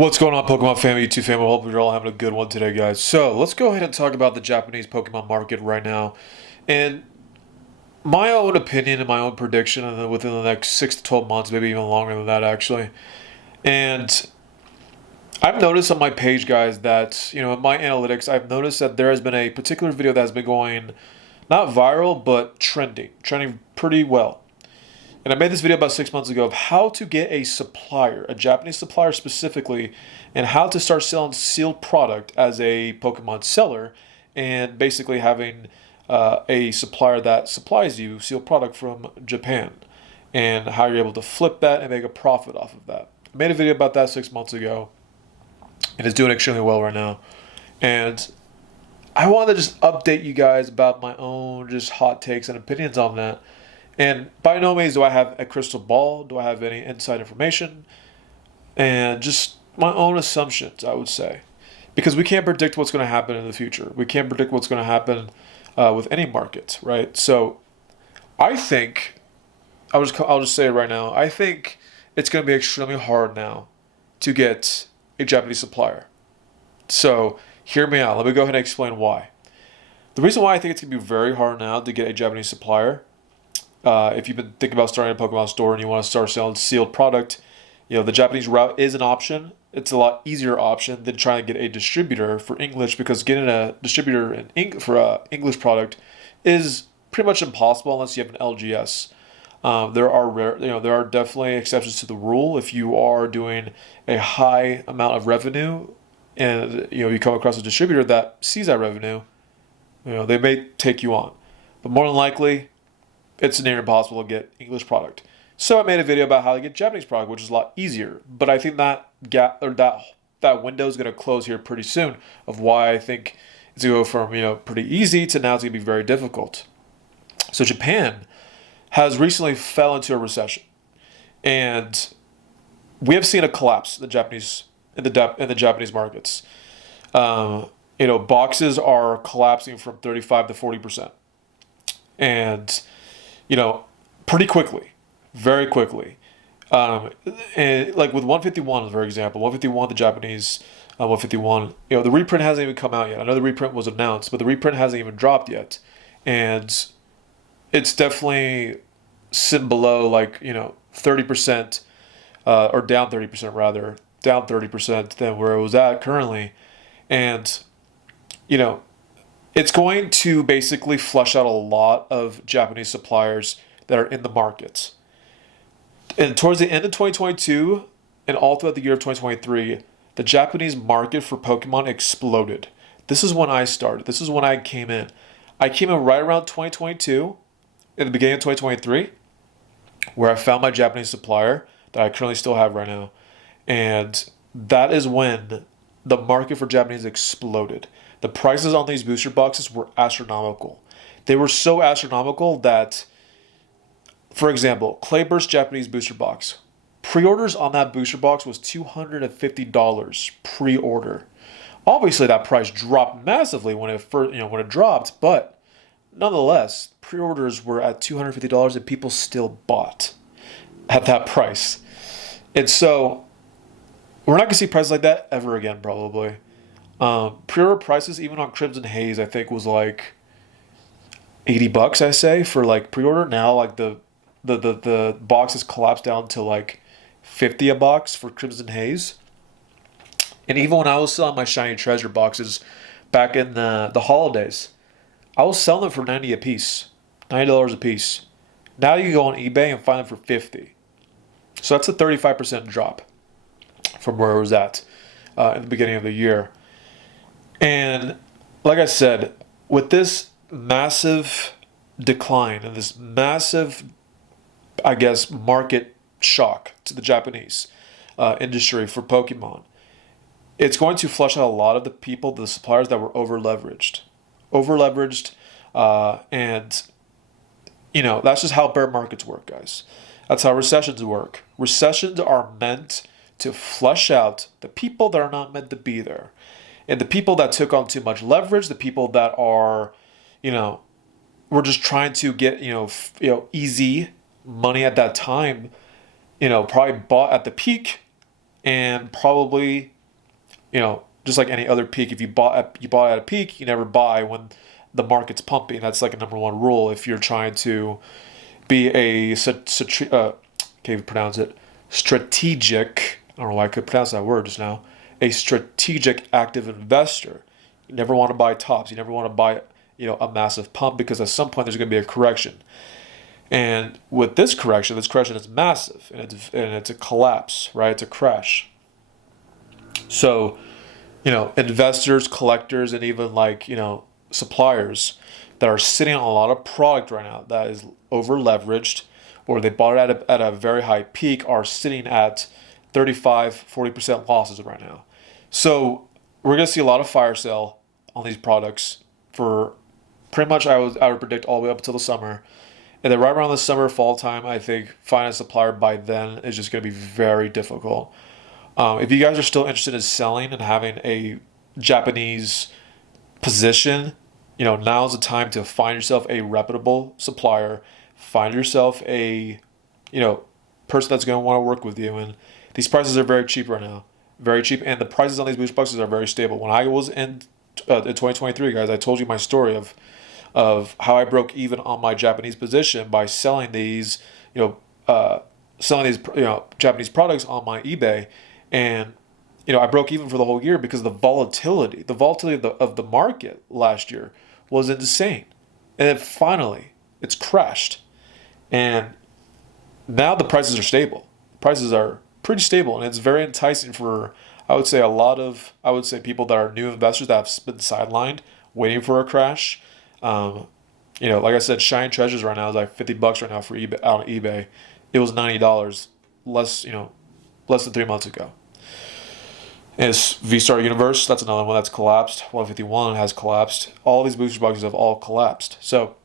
What's going on, Pokemon family, YouTube family? Hope you're all having a good one today, guys. So let's go ahead and talk about the Japanese Pokemon market right now. And my own opinion and my own prediction within the next 6 to 12 months, maybe even longer than that, actually. And I've noticed on my page, guys, that, in my analytics, I've noticed that there has been a particular video that has been going not viral, but trending pretty well. And I made this video about 6 months ago of how to get a supplier, a Japanese supplier specifically, and how to start selling sealed product as a Pokemon seller, and basically having a supplier that supplies you sealed product from Japan, and how you're able to flip that and make a profit off of that. I made a video about that 6 months ago, and it's doing extremely well right now. And I wanted to just update you guys about my own just hot takes and opinions on that. And by no means do I have a crystal ball, do I have any inside information, and just my own assumptions, I would say. Because we can't predict what's going to happen in the future. We can't predict what's going to happen with any market, right? So I think, I'll just say it right now, I think it's going to be extremely hard now to get a Japanese supplier. So hear me out. Let me go ahead and explain why. The reason why I think it's going to be very hard now to get a Japanese supplier, if you've been thinking about starting a Pokemon store and you want to start selling sealed product, the Japanese route is an option. It's a lot easier option than trying to get a distributor for English, because getting a distributor for a English product is pretty much impossible unless you have an LGS. There are definitely exceptions to the rule. If you are doing a high amount of revenue and you come across a distributor that sees that revenue, they may take you on, but more than likely, it's near impossible to get English product. So I made a video about how to get Japanese product, which is a lot easier. But I think that gap, or that window, is going to close here pretty soon. Of why I think it's going to go from pretty easy to now it's going to be very difficult. So Japan has recently fell into a recession, and we have seen a collapse in the Japanese markets. Boxes are collapsing from 35 to 40%, and pretty quickly, very quickly. And like with 151, for example, 151, the Japanese 151, the reprint hasn't even come out yet. I know the reprint was announced, but the reprint hasn't even dropped yet. And it's definitely sitting below 30%, or down 30% rather, down 30% than where it was at currently. And, it's going to basically flush out a lot of Japanese suppliers that are in the market. And towards the end of 2022 and all throughout the year of 2023, the Japanese market for Pokemon exploded. This is when I started. This is when I came in. I came in right around 2022, in the beginning of 2023, where I found my Japanese supplier that I currently still have right now. And that is when the market for Japanese exploded. The prices on these booster boxes were astronomical. They were so astronomical that, for example, Clayburst Japanese booster box. Pre-orders on that booster box was $250 pre-order. Obviously, that price dropped massively when it dropped, but nonetheless, pre-orders were at $250 and people still bought at that price. And so, we're not going to see prices like that ever again, probably. Pre-order prices, even on Crimson Haze, I think was like $80, I say, for pre-order. Now, the box has collapsed down to $50 a box for Crimson Haze. And even when I was selling my Shiny Treasure boxes back in the holidays, I was selling them for $90 a piece. $90 a piece. Now you can go on eBay and find them for $50. So that's a 35% drop from where it was at in the beginning of the year. And like I said, with this massive decline and this massive, market shock to the Japanese industry for Pokemon, it's going to flush out a lot of the suppliers that were over-leveraged. And, that's just how bear markets work, guys. That's how recessions work. Recessions are meant to flush out the people that are not meant to be there. And the people that took on too much leverage, the people that are, were just trying to get, easy money at that time, probably bought at the peak and probably, just like any other peak, if you bought at a peak, you never buy when the market's pumping. That's like a number one rule if you're trying to be a can't even pronounce it, strategic. I don't know why I could pronounce that word just now. A strategic active investor. You never want to buy tops. You never want to buy a massive pump, because at some point there's going to be a correction. And with this correction is massive, and it's a collapse, right? It's a crash. So, investors, collectors, and even suppliers that are sitting on a lot of product right now that is over leveraged, or they bought it at a very high peak, are sitting at 35-40% losses right now. So we're going to see a lot of fire sale on these products for pretty much, I would predict, all the way up until the summer. And then right around the summer, fall time, I think finding a supplier by then is just going to be very difficult. If you guys are still interested in selling and having a Japanese position, now's the time to find yourself a reputable supplier. Find yourself a, person that's going to want to work with you. And these prices are very cheap right now. Very cheap. And the prices on these booster boxes are very stable. When I was in 2023, guys, I told you my story of how I broke even on my Japanese position by selling these, Japanese products on my eBay. And, I broke even for the whole year because of the volatility of the market last year was insane. And then finally, it's crashed. And now the prices are stable. Prices are pretty stable, and it's very enticing for, I would say, people that are new investors that have been sidelined waiting for a crash. Like I said, Shiny Treasures right now is like $50 right now for eBay, on eBay. It was $90 less than 3 months ago. And it's V-Star Universe, that's another one that's collapsed. 151 has collapsed. All these booster boxes have all collapsed. So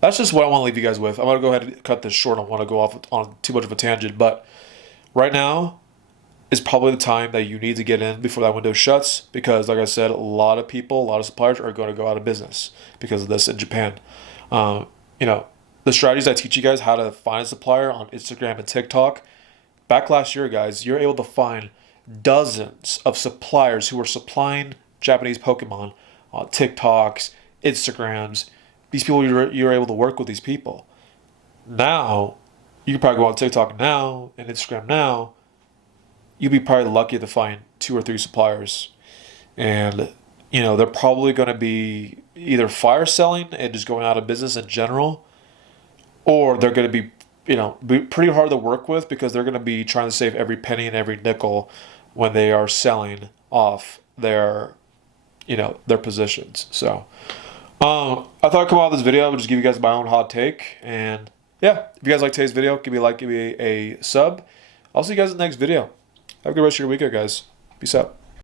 that's just what I want to leave you guys with. I'm going to go ahead and cut this short. I don't want to go off on too much of a tangent, but right now is probably the time that you need to get in before that window shuts, because like I said, a lot of suppliers are going to go out of business because of this in Japan. The strategies I teach you guys how to find a supplier on Instagram and TikTok, back last year, guys, you're able to find dozens of suppliers who are supplying Japanese Pokemon on TikToks, Instagrams. These people, you're able to work with these people. Now, you can probably go on TikTok now and Instagram now. You'll be probably lucky to find 2 or 3 suppliers. And, they're probably going to be either fire selling and just going out of business in general, or they're going to be pretty hard to work with because they're going to be trying to save every penny and every nickel when they are selling off their positions. So, I thought I'd come out with this video. I'll just give you guys my own hot take. And yeah, if you guys like today's video, give me a like, give me a sub. I'll see you guys in the next video. Have a good rest of your weekend, guys. Peace out.